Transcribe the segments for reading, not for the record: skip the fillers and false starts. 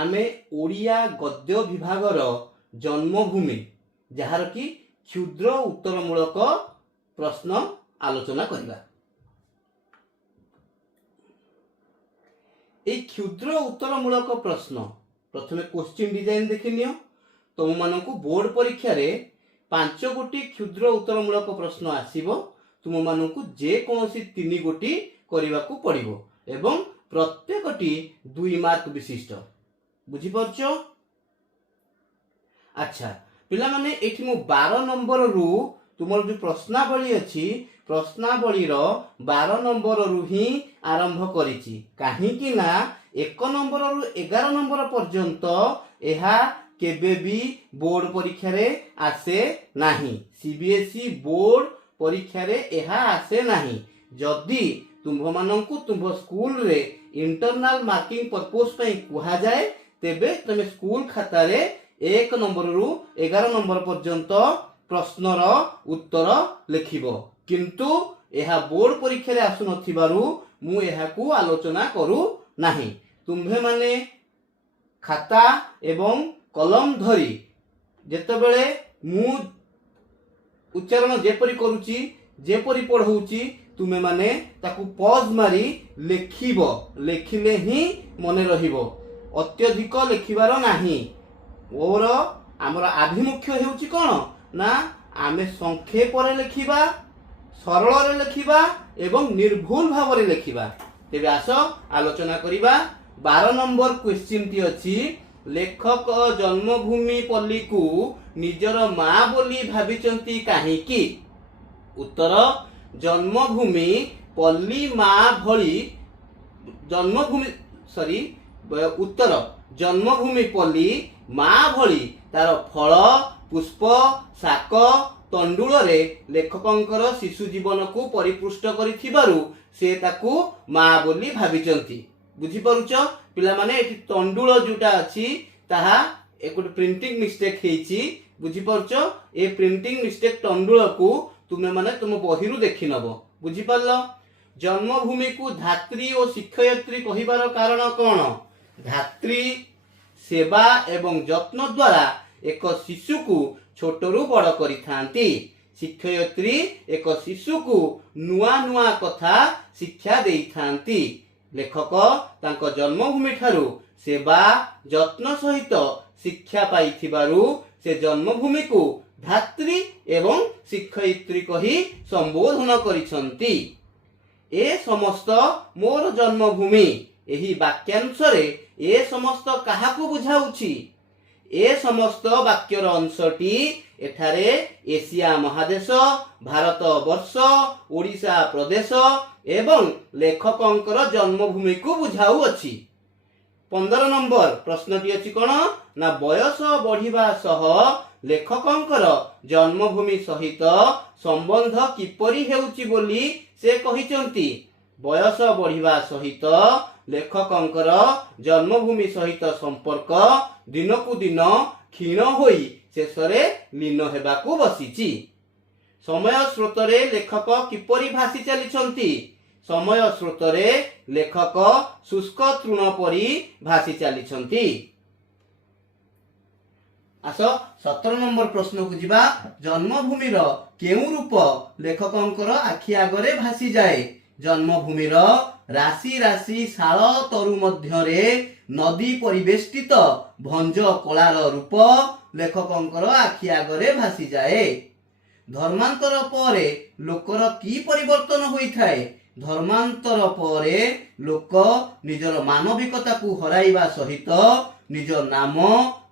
आमे ओडिया गद्य विभागर जन्मभूमि जार कि क्षुद्र उत्तरमूलक प्रश्न आलोचना करबा। ए क्षुद्र उत्तरमूलक प्रश्न प्रथमे क्वेश्चन डिजाइन देखिनियो। तुम मानकु बोर्ड परीक्षा रे 5 गोटी क्षुद्र उत्तरमूलक प्रश्न आसीबो। तुम मानकु जे कोनोसी 3 गोटी करिवाकू पड़िबो एवं प्रत्येकटी 2 मार्क विशिष्ट। बुझी परछो? अच्छा पिला माने एठी मो 12 नंबर रु तुमर जो प्रश्नावली अछि प्रश्नावली रो 12 नंबर रु ही आरंभ करिछि। काहे कि ना 1 नंबर रु 11 नंबर पर्यंत एहा केबे भी बोर्ड परीक्षा रे आसे नाही। सीबीएसई बोर्ड परीक्षा रे एहा आसे नाही। जदि तुम मानकु तुम स्कूल रे इंटरनल मार्किंग पर्पस पई कुहा जाए तेबे तुम स्कूल खाता रे 1 नंबर रु 11 नंबर पर्यंत प्रश्न रो उत्तर लिखिबो। किंतु एहा बोर्ड परीक्षा रे आसु नथिबारु मु एहा को आलोचना करू नाही। तुम्हे माने खाता एवं कलम धरी जेतेबेले मु उच्चारण जेपरि करूची जेपरि पढौची तुमे माने ताकू पॉज मारी लेखिबो। लेखिले ही मने रहिबो। अत्यधिक लेखिबार नाही। और हमर आभिमुख्य हेउची कोन ना आमे संक्षेप रे लेखिबा सरल रे लेखिबा एवं निर्भुल भाव रे लेखिबा। तेबे आसो आलोचना करिबा। 12 नंबर क्वेश्चन टी अछि लेखक जन्मभूमि पल्ली को निजर मां बोली भाबिचंती काहेकि। उत्तर जन्मभूमि पल्ली मां भली उत्तर जन्मभूमि पल्ली मां भली तार फल पुष्प शाक तंडुल रे लेखकंकर शिशु जीवन को परिपुष्ट करिथिबारु से ताकू मां बोली भाबिचंती। बुझी परुच पिला माने एठी तंडुल जुटा अछि ताहा एक प्रिंटिंग मिस्टेक हेछि। बुझी परुच ए प्रिंटिंग मिस्टेक तंडुल को तुमे माने तुम बहिरु देखि नबो। बुझी परलो? जन्मभूमि को धात्री और शिक्षयित्री कहिबार कारण कोन? धात्री सेवा एवं जत्न द्वारा एक शिशु को छोटरू बड़ करिथांती। शिक्षयित्री एक शिशु को नुआ नुआ कथा शिक्षा देइथांती। लेखक तांको जन्मभूमि ठारू सेवा जत्न सहित शिक्षा पाइथिबारु से जन्मभूमि को धात्री एवं शिक्षयित्री कही संबोधन करिसंती। ए समस्त मोर जन्मभूमि एही वाक्यांश रे ए समस्त काहाकू बुझाउछि? ए समस्त वाक्यर अंशटी एठारे एशिया महादेश भारत वर्ष ओडिशा प्रदेश एवं लेखकंकर जन्मभूमि को बुझाउ अछि। 15 नंबर प्रश्नटी अछि कोन ना बयस बढ़िबा सह लेखकंकर जन्मभूमि सहित संबंध किपरि हेउछि बोली से कहिचंती। बयस बढ़िबा सहित लेखकंकर जन्मभूमि सहित संपर्क दिनकू दिन क्षीण होई शेषरे लीन हेबाकू बसिछि। समय स्रोतरे लेखक किपरि भासी चलिछंती? समय स्रोतरे लेखक शुष्क तृण परि भासी चलिछंती। आसो 17 नंबर प्रश्न को जिबा। जन्मभूमि रो केउ रूप लेखकंकर आखि आगरे भासी जाए? जन्मभूमि रो राशि राशि शाल तरु मध्यरे नदी परिवेष्टित भंज कलार रूप लेखकंकर आखि आगरे भासी जाए। धर्मांतर परे लोकर की परिवर्तन होई थाए? धर्मांतर परे लोक निजर मानविकता को हराइबा सहित निज नाम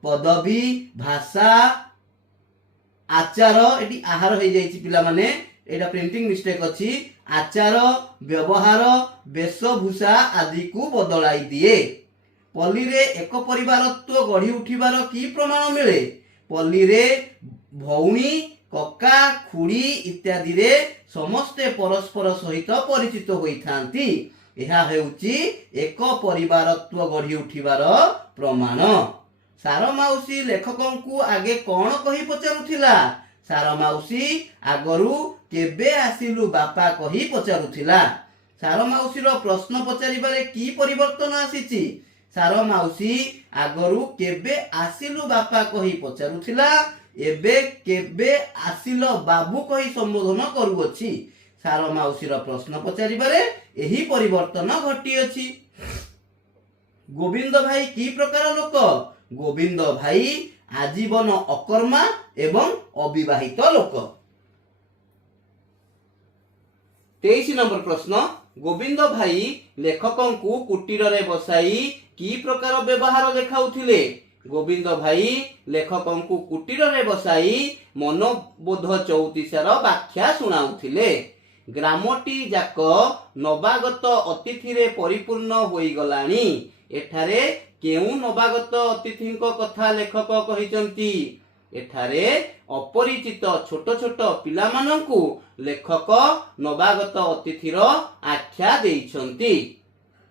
पदवी भाषा आचार एटी आहार हो जाइछि। पिला माने एटा प्रिंटिंग मिस्टेक अछि। आचार व्यवहार वेशभूषा आदि को बदलाई दिए। पल्ली रे एक परिवारत्व गढ़ी उठिबार की प्रमाण मिले? पल्ली रे भौणी कक्का खुड़ी इत्यादि रे समस्ते परस्पर सहित परिचित होइथांती। एहा हेउची एक परिवारत्व गढ़ी उठिबार प्रमाण। सारमाउसी लेखकंकु आगे कौन कही पचारुथिला? सारमाउसी आगरू केबे आसिलु बापा कही पचारुथिला। सारमाउसी रो प्रश्न पचारिबारे की परिवर्तन आसीची? ସାର ମାଉସୀ ଆଗରୁ କେବେ ଆସିଲୁ ବାପା କହି ପଚାରୁଥିଲା, ଏବେ କେବେ ଆସିଲ ବାବୁ କହି ସମ୍ବୋଧନ କରୁଅଛି। ସାର ମାଉସୀର ପ୍ରଶ୍ନ ପଚାରିବାରେ ଏହି ପରିବର୍ତ୍ତନ ଘଟିଅଛି। ଗୋବିନ୍ଦ ଭାଇ କି ପ୍ରକାର ଲୋକ? ଗୋବିନ୍ଦ ଭାଇ ଆଜୀବନ ଅକର୍ମା ଏବଂ ଅବିବାହିତ ଲୋକ। 23 ନମ୍ବର ପ୍ରଶ୍ନ, ଗୋବିନ୍ଦ ଭାଇ ଲେଖକଙ୍କୁ କୁଟୀରରେ ବସାଇ କି ପ୍ରକାର ବ୍ୟବହାର ଦେଖାଉଥିଲେ? ଗୋବିନ୍ଦ ଭାଇ ଲେଖକଙ୍କୁ କୁଟୀରରେ ବସାଇ ମନୋବୋଧ ଚଉତିଶାର ବ୍ୟାଖ୍ୟା ଶୁଣାଉଥିଲେ। ଗ୍ରାମଟି ଯାକ ନବାଗତ ଅତିଥିରେ ପରିପୂର୍ଣ୍ଣ ହୋଇଗଲାଣି। ଏଠାରେ କେଉଁ ନବାଗତ ଅତିଥିଙ୍କ କଥା ଲେଖକ କହିଛନ୍ତି? ଏଠାରେ ଅପରିଚିତ ଛୋଟ ଛୋଟ ପିଲାମାନଙ୍କୁ ଲେଖକ ନବାଗତ ଅତିଥିର ଆଖ୍ୟା ଦେଇଛନ୍ତି।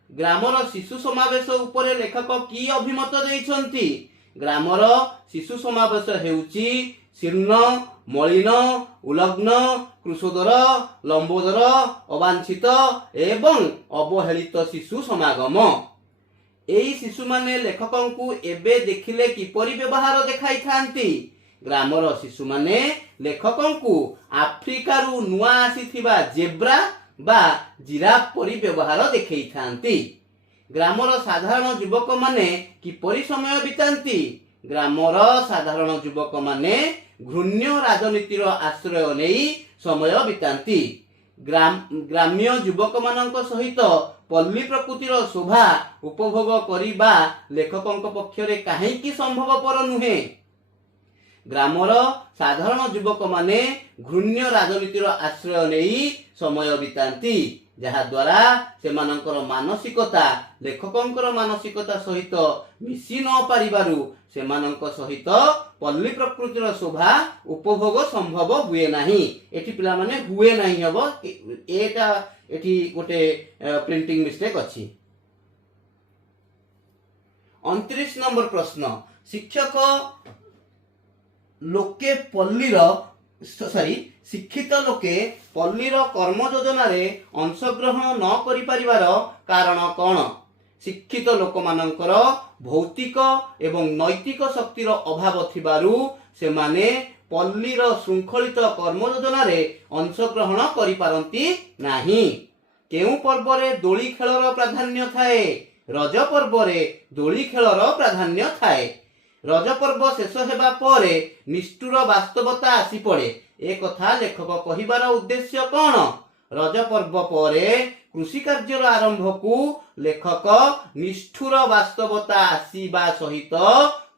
ଗ୍ରାମର ଶିଶୁ ସମାବେଶ ଉପରେ ଲେଖକ କି ଅଭିମତ ଦେଇଛନ୍ତି? ଗ୍ରାମର ଶିଶୁ ସମାବେଶ ହେଉଛି ଶୀର୍ଣ୍ଣ, ମଳିନ, ଉଲଗ୍ନ, କୃଶୋଦର, ଲମ୍ବୋଦର, ଅବାଞ୍ଛିତ ଏବଂ ଅବହେଳିତ ଶିଶୁ ସମାଗମ। ଏହି ଶିଶୁମାନେ ଲେଖକଙ୍କୁ ଏବେ ଦେଖିଲେ କିପରି ବ୍ୟବହାର ଦେଖାଇଥାନ୍ତି? ଗ୍ରାମର ଶିଶୁମାନେ ଲେଖକଙ୍କୁ ଆଫ୍ରିକାରୁ ନୂଆ ଆସିଥିବା ଜେବ୍ରା ବା ଜିରାଫ ପରି ବ୍ୟବହାର ଦେଖାଇଥାନ୍ତି। ଗ୍ରାମର ସାଧାରଣ ଯୁବକମାନେ କିପରି ସମୟ ବିତାନ୍ତି? ଗ୍ରାମର ସାଧାରଣ ଯୁବକମାନେ ଘୃଣ୍ୟ ରାଜନୀତିର ଆଶ୍ରୟ ନେଇ ସମୟ ବିତାନ୍ତି। ଗ୍ରାମ୍ୟ ଯୁବକମାନଙ୍କ ସହିତ ପଲ୍ଲୀ ପ୍ରକୃତିର ଶୋଭା ଉପଭୋଗ କରିବା ଲେଖକଙ୍କ ପକ୍ଷରେ କାହିଁକି ସମ୍ଭବପର ନୁହେଁ? ଗ୍ରାମର ସାଧାରଣ ଯୁବକମାନେ ଘୃଣ୍ୟ ରାଜନୀତିର ଆଶ୍ରୟ ନେଇ ସମୟ ବିତାନ୍ତି, ଯାହାଦ୍ୱାରା ସେମାନଙ୍କର ମାନସିକତା ଲେଖକଙ୍କର ମାନସିକତା ସହିତ ମିଶି ନ ପାରିବାରୁ ସେମାନଙ୍କ ସହିତ ପଲ୍ଲୀ ପ୍ରକୃତିର ଶୋଭା ଉପଭୋଗ ସମ୍ଭବ ହୁଏ ନାହିଁ। ଏଠି ପିଲାମାନେ ହୁଏ ନାହିଁ ହବ, ଏଟା ଏଠି ଗୋଟେ ପ୍ରିଣ୍ଟିଂ ମିଷ୍ଟେକ୍ ଅଛି। 29 ନମ୍ବର ପ୍ରଶ୍ନ, ଶିକ୍ଷିତ ଲୋକେ ପଲ୍ଲୀର କର୍ମ ଯୋଜନାରେ ଅଂଶଗ୍ରହଣ ନ କରିପାରିବାର କାରଣ କ'ଣ? ଶିକ୍ଷିତ ଲୋକମାନଙ୍କର ଭୌତିକ ଏବଂ ନୈତିକ ଶକ୍ତିର ଅଭାବ ଥିବାରୁ ସେମାନେ ପଲ୍ଲୀର ଶୃଙ୍ଖଳିତ କର୍ମ ଯୋଜନାରେ ଅଂଶଗ୍ରହଣ କରିପାରନ୍ତି ନାହିଁ। କେଉଁ ପର୍ବରେ ଦୋଳି ଖେଳର ପ୍ରାଧାନ୍ୟ ଥାଏ? ରଜ ପର୍ବରେ ଦୋଳି ଖେଳର ପ୍ରାଧାନ୍ୟ ଥାଏ। ରଜ ପର୍ବ ଶେଷ ହେବା ପରେ ନିଷ୍ଠୁର ବାସ୍ତବତା ଆସି ପଡ଼େ। ଏ କଥା ଲେଖକ କହିବାର ଉଦ୍ଦେଶ୍ୟ କ'ଣ? ରଜ ପର୍ବ ପରେ କୃଷି କାର୍ଯ୍ୟର ଆରମ୍ଭକୁ ଲେଖକ ନିଷ୍ଠୁର ବାସ୍ତବତା ଆସିବା ସହିତ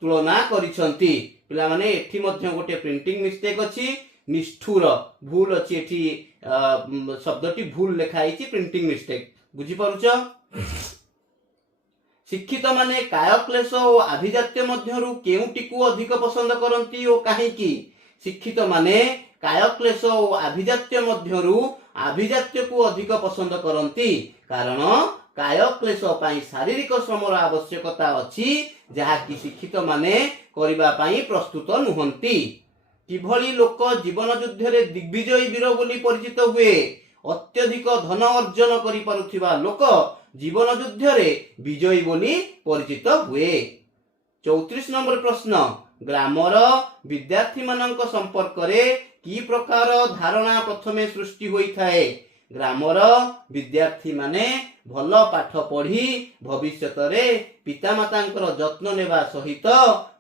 ତୁଳନା କରିଛନ୍ତି। ପିଲାମାନେ ଏଠି ମଧ୍ୟ ଗୋଟେ ପ୍ରିଣ୍ଟିଂ ମିଷ୍ଟେକ୍ ଅଛି, ନିଷ୍ଠୁର ଭୁଲ ଅଛି, ଏଠି ଶବ୍ଦଟି ଭୁଲ ଲେଖା ହେଇଛି, ପ୍ରିଣ୍ଟିଂ ମିଷ୍ଟେକ୍। ବୁଝିପାରୁଛ? ଶିକ୍ଷିତ ମାନେ କାୟ କ୍ଲେଶ ଓ ଆଭିଜାତ୍ୟ ମଧ୍ୟରୁ କେଉଁଟିକୁ ଅଧିକ ପସନ୍ଦ କରନ୍ତି ଓ କାହିଁକି? ଶିକ୍ଷିତ ମାନେ କାୟ କ୍ଲେଶ ଓ ଆଭିଜାତ୍ୟ ମଧ୍ୟରୁ ଆଭିଜାତ୍ୟକୁ ଅଧିକ ପସନ୍ଦ କରନ୍ତି, କାରଣ କାୟ କ୍ଲେଶ ପାଇଁ ଶାରୀରିକ ଶ୍ରମର ଆବଶ୍ୟକତା ଅଛି, ଯାହାକି ଶିକ୍ଷିତ ମାନେ କରିବା ପାଇଁ ପ୍ରସ୍ତୁତ ନୁହନ୍ତି। କିଭଳି ଲୋକ ଜୀବନ ଯୁଦ୍ଧରେ ଦିଗ୍ବିଜୟୀ ବୀର ବୋଲି ପରିଚିତ ହୁଏ? ଅତ୍ୟଧିକ ଧନ ଅର୍ଜନ କରିପାରୁଥିବା ଲୋକ ଜୀବନ ଯୁଦ୍ଧରେ ବିଜୟୀ ବୋଲି ପରିଚିତ ହୁଏ। 34 ନମ୍ବର ପ୍ରଶ୍ନ, ଗ୍ରାମର ବିଦ୍ୟାର୍ଥୀମାନଙ୍କ ସମ୍ପର୍କରେ କି ପ୍ରକାର ଧାରଣା ପ୍ରଥମେ ସୃଷ୍ଟି ହୋଇଥାଏ? ଗ୍ରାମର ବିଦ୍ୟାର୍ଥୀମାନେ ଭଲ ପାଠ ପଢ଼ି ଭବିଷ୍ୟତରେ ପିତାମାତାଙ୍କର ଯତ୍ନ ନେବା ସହିତ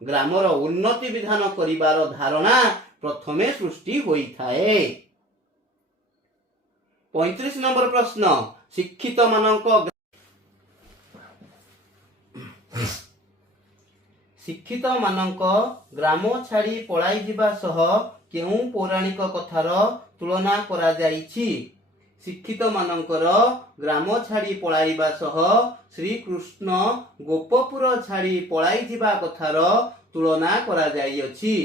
ଗ୍ରାମର ଉନ୍ନତି ବିଧାନ କରିବାର ଧାରଣା ପ୍ରଥମେ ସୃଷ୍ଟି ହୋଇଥାଏ। 35 ନମ୍ବର ପ୍ରଶ୍ନ, ଶିକ୍ଷିତ ମାନଙ୍କ ଗ୍ରାମ ଛାଡ଼ି ପଳାଇ ଯିବା ସହ କେଉଁ ପୌରାଣିକ କଥାର ତୁଳନା କରାଯାଇଛି? ଶିକ୍ଷିତ ମାନଙ୍କର ଗ୍ରାମ ଛାଡ଼ି ପଳାଇବା ସହ ଶ୍ରୀକୃଷ୍ଣ ଗୋପପୁର ଛାଡ଼ି ପଳାଇ ଯିବା କଥାର ତୁଳନା କରାଯାଇଅଛି।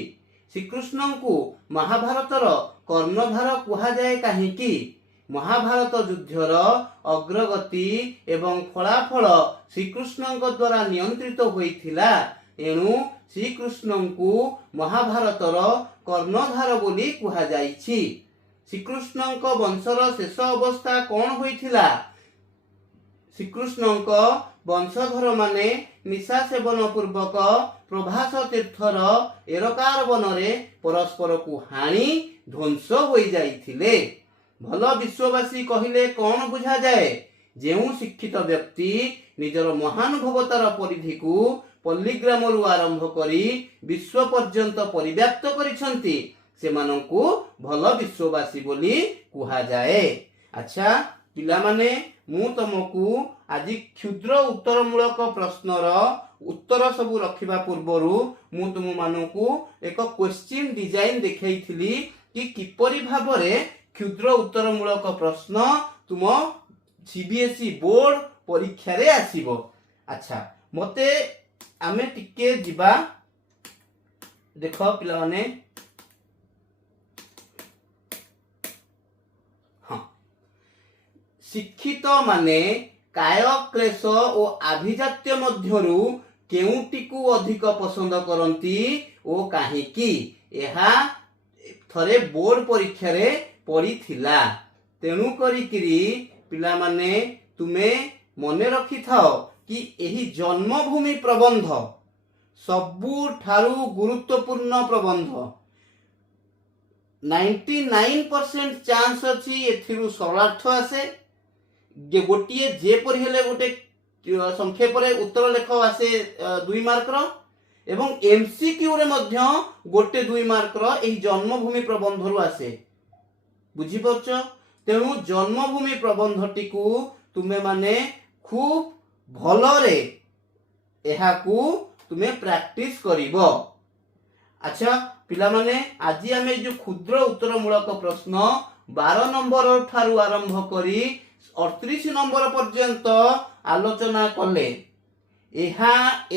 ଶ୍ରୀକୃଷ୍ଣଙ୍କୁ ମହାଭାରତର କର୍ଣ୍ଣଧାର କୁହାଯାଏ କାହିଁକି? ମହାଭାରତ ଯୁଦ୍ଧର ଅଗ୍ରଗତି ଏବଂ ଫଳାଫଳ ଶ୍ରୀକୃଷ୍ଣଙ୍କ ଦ୍ୱାରା ନିୟନ୍ତ୍ରିତ ହୋଇଥିଲା, ଏଣୁ ଶ୍ରୀକୃଷ୍ଣଙ୍କୁ ମହାଭାରତର କର୍ଣ୍ଣଧାର ବୋଲି କୁହାଯାଇଛି। ଶ୍ରୀକୃଷ୍ଣଙ୍କ ବଂଶର ଶେଷ ଅବସ୍ଥା କ'ଣ ହୋଇଥିଲା? ଶ୍ରୀକୃଷ୍ଣଙ୍କ ବଂଶଧର ମାନେ ନିଶା ସେବନ ପୂର୍ବକ ପ୍ରଭାସ ତୀର୍ଥର ଏରକାର ବନରେ ପରସ୍ପରକୁ ହାଣି ଧ୍ୱଂସ ହୋଇଯାଇଥିଲେ। ଭଲ ବିଶ୍ୱବାସୀ କହିଲେ କ'ଣ ବୁଝାଯାଏ? ଯେଉଁ ଶିକ୍ଷିତ ବ୍ୟକ୍ତି ନିଜର ମହାନୁଭବତାର ପରିଧିକୁ ପଲ୍ଲୀଗ୍ରାମରୁ ଆରମ୍ଭ କରି ବିଶ୍ୱ ପର୍ଯ୍ୟନ୍ତ ପରିବ୍ୟାପ୍ତ କରିଛନ୍ତି ସେମାନଙ୍କୁ ଭଲ ବିଶ୍ୱବାସୀ ବୋଲି କୁହାଯାଏ। ଆଚ୍ଛା ପିଲାମାନେ, ମୁଁ ତମକୁ ଆଜି କ୍ଷୁଦ୍ର ଉତ୍ତରମୂଳକ ପ୍ରଶ୍ନର ଉତ୍ତର ସବୁ ରଖିବା ପୂର୍ବରୁ ମୁଁ ତୁମମାନଙ୍କୁ ଏକ କ୍ୱେଶ୍ଚିନ୍ ଡିଜାଇନ୍ ଦେଖେଇଥିଲି କି କିପରି ଭାବରେ କ୍ଷୁଦ୍ର ଉତ୍ତରମୂଳକ ପ୍ରଶ୍ନ ତୁମ ସିବିଏସ୍ଇ ବୋର୍ଡ ପରୀକ୍ଷାରେ ଆସିବ। ଆଚ୍ଛା ମତେ ଆମେ ଟିକେ ଯିବା, ଦେଖ ପିଲାମାନେ, ହଁ, ଶିକ୍ଷିତ ମାନେ କାୟ କ୍ଲେଶ ଓ ଆଭିଜାତ୍ୟ ମଧ୍ୟରୁ କେଉଁଟିକୁ ଅଧିକ ପସନ୍ଦ କରନ୍ତି ଓ କାହିଁକି? ଏହା ଥରେ ବୋର୍ଡ ପରୀକ୍ଷାରେ ପଡ଼ିଥିଲା। ତେଣୁ କରିକିରି ପିଲାମାନେ ତୁମେ ମନେ ରଖିଥାଅ କି ଏହି ଜନ୍ମଭୂମି ପ୍ରବନ୍ଧ ସବୁଠାରୁ ଗୁରୁତ୍ୱପୂର୍ଣ୍ଣ ପ୍ରବନ୍ଧ। 99% ଚାନ୍ସ ଅଛି ଏଥିରୁ ସରଳାର୍ଥ ଆସେ। ଗୋଟିଏ ଯେପରି ହେଲେ ଗୋଟେ ସଂକ୍ଷେପରେ ଉତ୍ତର ଲେଖ ଆସେ 2 ମାର୍କର, ଏବଂ MCQ ରେ ମଧ୍ୟ 1-2 ମାର୍କର ଏହି ଜନ୍ମଭୂମି ପ୍ରବନ୍ଧରୁ ଆସେ। ବୁଝିପାରୁଛ? ତେଣୁ ଜନ୍ମଭୂମି ପ୍ରବନ୍ଧଟିକୁ ତୁମେ ମାନେ ଖୁବ୍ ଭଲରେ ଏହାକୁ ତୁମେ ପ୍ରାକ୍ଟିସ କରିବ। ଆଚ୍ଛା ପିଲାମାନେ, ଆଜି ଆମେ ଯେଉଁ କ୍ଷୁଦ୍ର ଉତ୍ତରମୂଳକ ପ୍ରଶ୍ନ 12 ନମ୍ବର ଠାରୁ ଆରମ୍ଭ କରି 38 ନମ୍ବର ପର୍ଯ୍ୟନ୍ତ ଆଲୋଚନା କଲେ,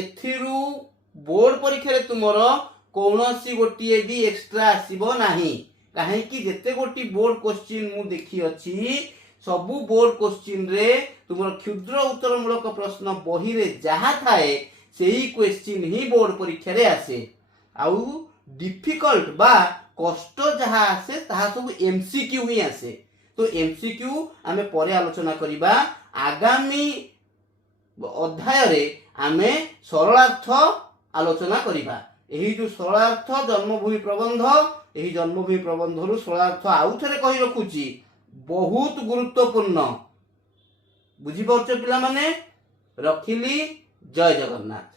ଏଥିରୁ ବୋର୍ଡ ପରୀକ୍ଷାରେ ତୁମର କୌଣସି ଗୋଟିଏ ବି ଏକ୍ସଟ୍ରା ଆସିବ ନାହିଁ। କାହିଁକି? ଯେତେ ଗୋଟି ବୋର୍ଡ କ୍ୱେଶ୍ଚିନ୍ ମୁଁ ଦେଖିଅଛି ସବୁ ବୋର୍ଡ କ୍ୱେଶ୍ଚିନ୍ରେ ତୁମର କ୍ଷୁଦ୍ର ଉତ୍ତରମୂଳକ ପ୍ରଶ୍ନ ବହିରେ ଯାହା ଥାଏ ସେଇ କ୍ୱେଶ୍ଚିନ୍ ହିଁ ବୋର୍ଡ ପରୀକ୍ଷାରେ ଆସେ। ଆଉ ଡିଫିକଲ୍ଟ ବା କଷ୍ଟ ଯାହା ଆସେ ତାହା ସବୁ MCQ ହିଁ ଆସେ। ତ MCQ ଆମେ ପରେ ଆଲୋଚନା କରିବା। ଆଗାମୀ ଅଧ୍ୟାୟରେ ଆମେ ସରଳାର୍ଥ ଆଲୋଚନା କରିବା। ଏହି ଯେଉଁ ସରଳାର୍ଥ ଜନ୍ମଭୂମି ପ୍ରବନ୍ଧ, ଏହି ଜନ୍ମଭୂମି ପ୍ରବନ୍ଧରୁ ସରଳାର୍ଥ ଆଉଥରେ କହି ରଖୁଛି, ବହୁତ ଗୁରୁତ୍ୱପୂର୍ଣ୍ଣ। ବୁଝିପାରୁଛ ପିଲାମାନେ? ରଖିଲି। ଜୟ ଜଗନ୍ନାଥ।